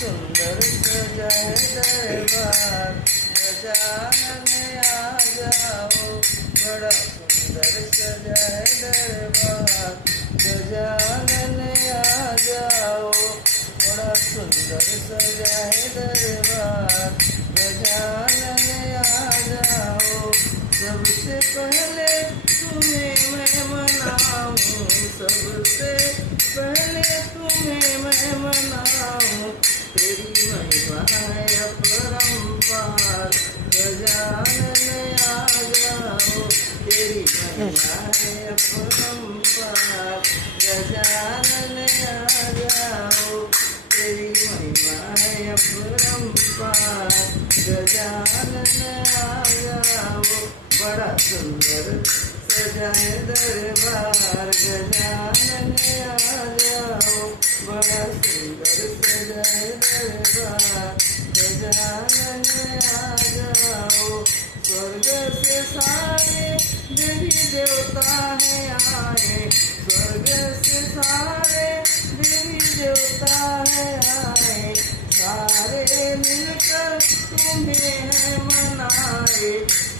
सुंदर सजा है दरबार, गजानन आ जाओ। बड़ा सुंदर सजा है दरबार, गजानन आ जाओ। बड़ा सुंदर सजा है दरबार, गजानन आ जाओ। सबसे पहले तुम्हें मैं मनाऊं, सबसे पहले तुम्हें मैं मनाऊं। तेरी महिमा है अपरंपार, गजानन आ जाओ। तेरी महिमा है अपरंपार, गजानन आ जाओ। तेरी महिमा है अपरंपार, गजानन आ जाओ। बड़ा सुंदर सजा है दरबार, गजानन आ जाओ। बड़ा सुंदर सजा है दरबार, गजानन आ जाओ। स्वर्ग से सारे देवी देवता है आए, स्वर्ग से सारे देवी देवता है आए। सारे मिलकर तुम्हें है मनाए,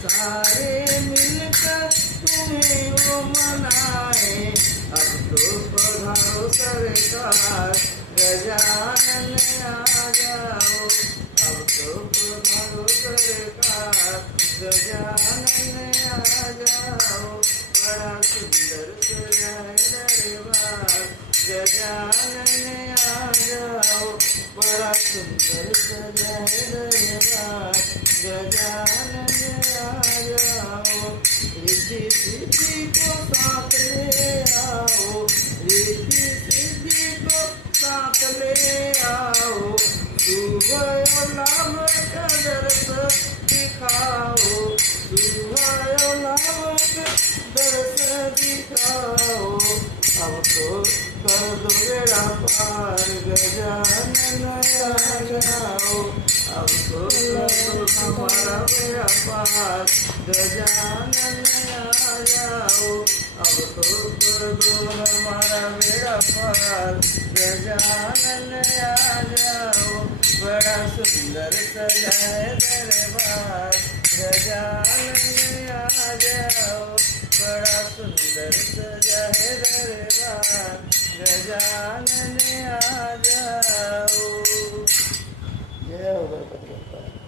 सारे मिलकर तुम्हें वो मनाए। अब तो पधारो सरकार, गजानन आ जाओ। अब तो पधारो सरकार, गजानन आ जाओ। बड़ा सुंदर सजा है दरबार, गजानन आ जाओ। बड़ा सुंदर सजा है दरबार, गजानन आ जाओ। रिद्धि सिद्धि को साथ ले आओ, रिद्धि सिद्धि को साथ ले आओ। शुभ और लाभ का दर्श दिखाओ, शुभ और लाभ का दर्श दिखाओ। अब तो कर दो बेड़ा पार, गजानन आ जाओ। अब तो कर दो हमारा बेड़ा पार, गजानन आ जाओ। अब तो कर दो हमारा बेड़ा पार, गजानन आ जाओ। बड़ा सुंदर सजा है दरबार, गजानन आ जाओ। बड़ा सुंदर सजा है दरबार, गजानन आ जाओ। जय हो गणपति।